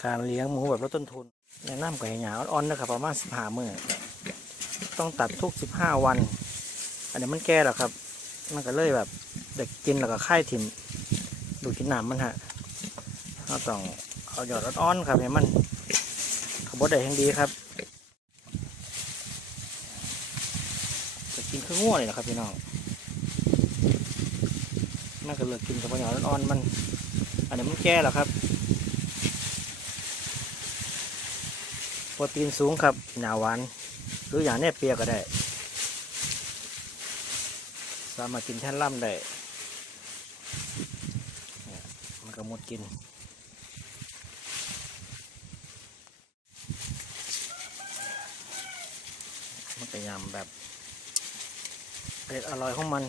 การเลี้ยงหมูแบบลดต้นทุนแนะนำกับหยาอ่อนๆนะครับประมาณสิบห้ามื้อต้องตัดทุกสิบห้าวัน อันนี้มันแก่แล้วครับ มันก็เลยแบบเด็กกินแล้วก็ค่ายถิ่มดูดกินน้ำมันฮะเราต้องเอาหยอดอ่อนๆครับให้มันขบดได้แห่งดีครับจะกินเครื่องง่วเลยนะครับพี่น้องมันก็เลิกกินกับหยอดอ่อนๆมัน อันนี้มันแก่แล้วครับ โป รตีนสูงครับหนาหวาน หรืออย่างแน่เปียก็ได้ สามารถกินแท่นล่ำได้มันก็หมดกินมันเป็ยำแบบเผ็ดอร่อยของมัน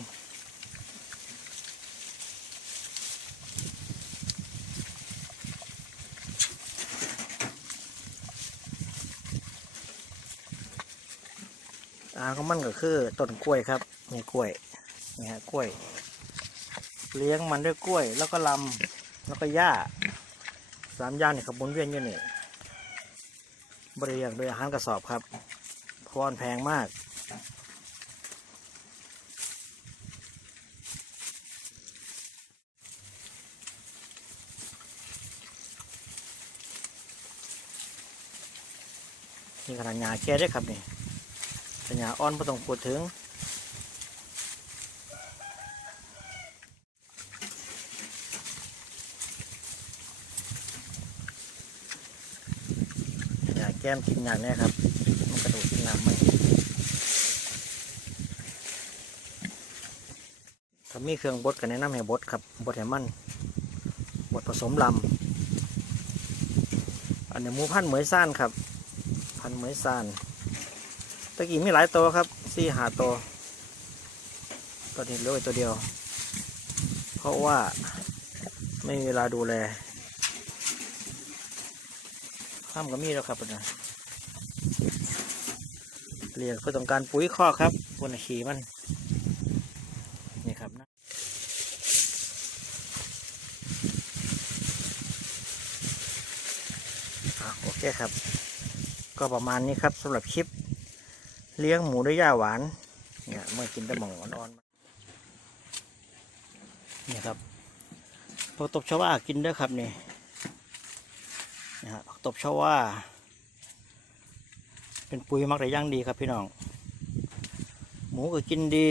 อาของมันก็คือต้นกล้วยครับนี่กล้วยนี่ฮะกล้วย เลี้ยงมันด้วยกล้วย แล้วก็ลำแล้วก็หญ้าสามอย่างนี่ครับบนเวียนอยู่นี่บริเลี้ยงโดยอาหารกระสอบครับพราะวามันแพงมาก นี่ขนาดหญ้าแก่ได้ครับนี่ ปัญญาอ่อนไม่ต้องพูดถึงอยาแก้มกินอย่างนี้ครับ มันกระโดดกินน้ำไมันถ้ามีเครื่องบดก็แนะนำให้บดครับบดให้มันบดผสมลำอันนี้มูพันธ์เหมยซ่านครับ พันธ์เหมยซ่าน ตะกี้มีหลายตัวครับสี่หาตัวตอนนี้เหลือไว้ตัวเดียว เพราะว่าไม่มีเวลาดูแลข้ามก็มีแล้วครับนะเรียกเพื่อต้องการปุ๋ยคอครับบนขี่มัน นี่ครับนะโอเคครับ ก็ประมาณนี้ครับสำหรับคลิป เลี้ยงหมูด้วยหญ้าหวานเนี่ยเมื่อกินตะหมองอ่อนๆนี่ยครับพวกตบชาวากินด้อครับนี่นะฮะตบชาวาเป็นปุ๋ยมักได้ย่างดีครับพี่น้อง หมูก็กินดี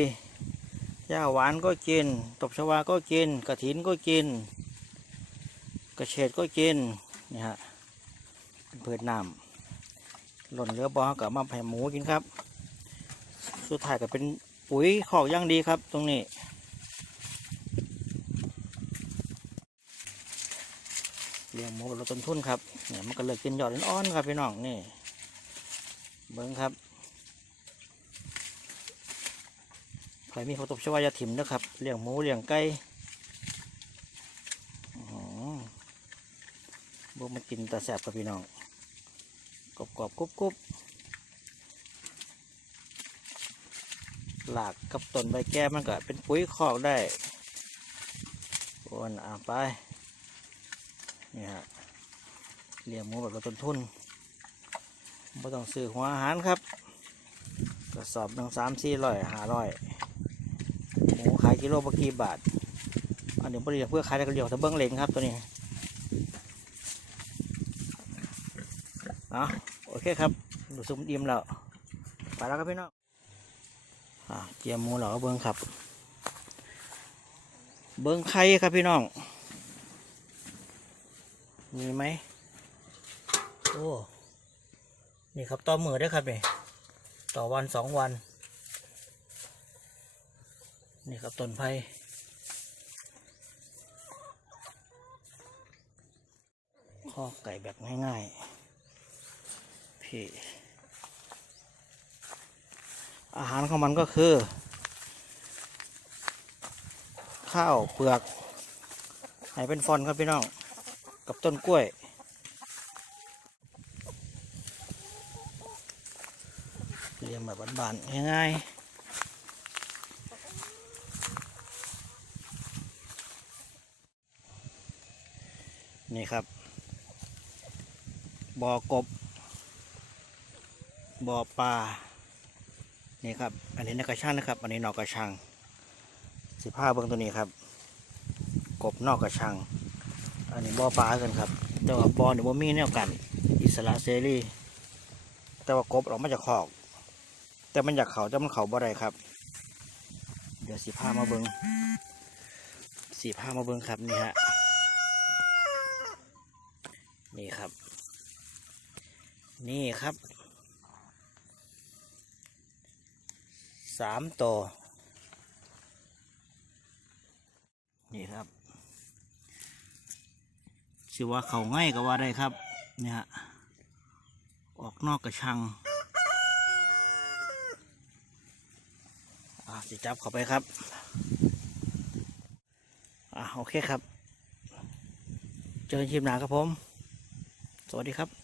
หญ้าหวานก็กิน ตบชาวาก็กิน กระถินก็กิน กระเฉดก็กินนี่ฮะเป็นพืชน้ำหล่นเหลือบอกับมาแผ่หมูกินครับ สุดท้ายก็เป็นปุ๋ยขอกย่างดีครับ ตรงนี้ เลี้ยงหมูลดต้นทุนครับเนี่ยมันก็เลยกินยอดอ่อนๆครับพี่น้องนี่ เบิ้งครับใครมีข้าวตบชวายาถิ่มนะครับเลี้ยงหมูเลี้ยงไก่อ๋อบ่มากินแต่แสบครับพี่น้องกรอบกรอบๆกรุบกรุบ หลากกับต้นใบแก้มันก็เป็นปุ๋ยคอกได้โอนอ่าไปนี่ฮะเลี้ยงหมูแบบลดต้นทุนไม่ต้องซื้อหัวอาหารครับกระสอบหนึ่งสามสี่ร้อยห้าร้อยหมูขายกิโลบกี่บาทอันนี้บริเวณเพื่อขายได้ก็เรียวตะเบิ้งเหลงครับตัวนี้เอาโอเคครับดูซุมอิ่มแล้วไปแล้วครับพี่น้อง เจียมหมูเหล่าเบิ้งครับ เบิ้งไข่ครับพี่น้อง มีไหมโอ้นี่ครับต่อมือได้ครับนี่ต่อวันสองวัน นี่ครับต้นไผ่ข้อไก่แบบง่ายๆพี่ อาหารของมันก็คือ ข้าวเปลือกให้เป็นฟอนครับพี่น้อง กับต้นกล้วยเรียงแบบบานๆง่ายๆนี่ครับบ่อกบบ่อปลา นี่ครับ อันนี้นกกระชังนะครับ อันนี้นอกกระชังสิผ้าเบื้องตัวนี้ครับ กบนอกกระชัง อันนี้บ่อปลากันครับ แต่ว่าบ่อเนี่ยบ่มีแนวกัน อิสระเสรีแต่ว่ากบออกมาจากคอก แต่มันอยากเขาแต่มันเขาบ่ได้ครับ เดี๋ยวสีผ้ามาเบิงสีผ้ามาเบิงครับนี่ฮะ นี่ครับ นี่ครับ สามตัวนี่ครับสิว่าเขาง่ายก็ว่าได้ครับ เนี่ยออกนอกกระชังอ่าสิจับเข้าไปครับ อ่าโอเคครับ เจอกันคลิปหน้าครับผม สวัสดีครับ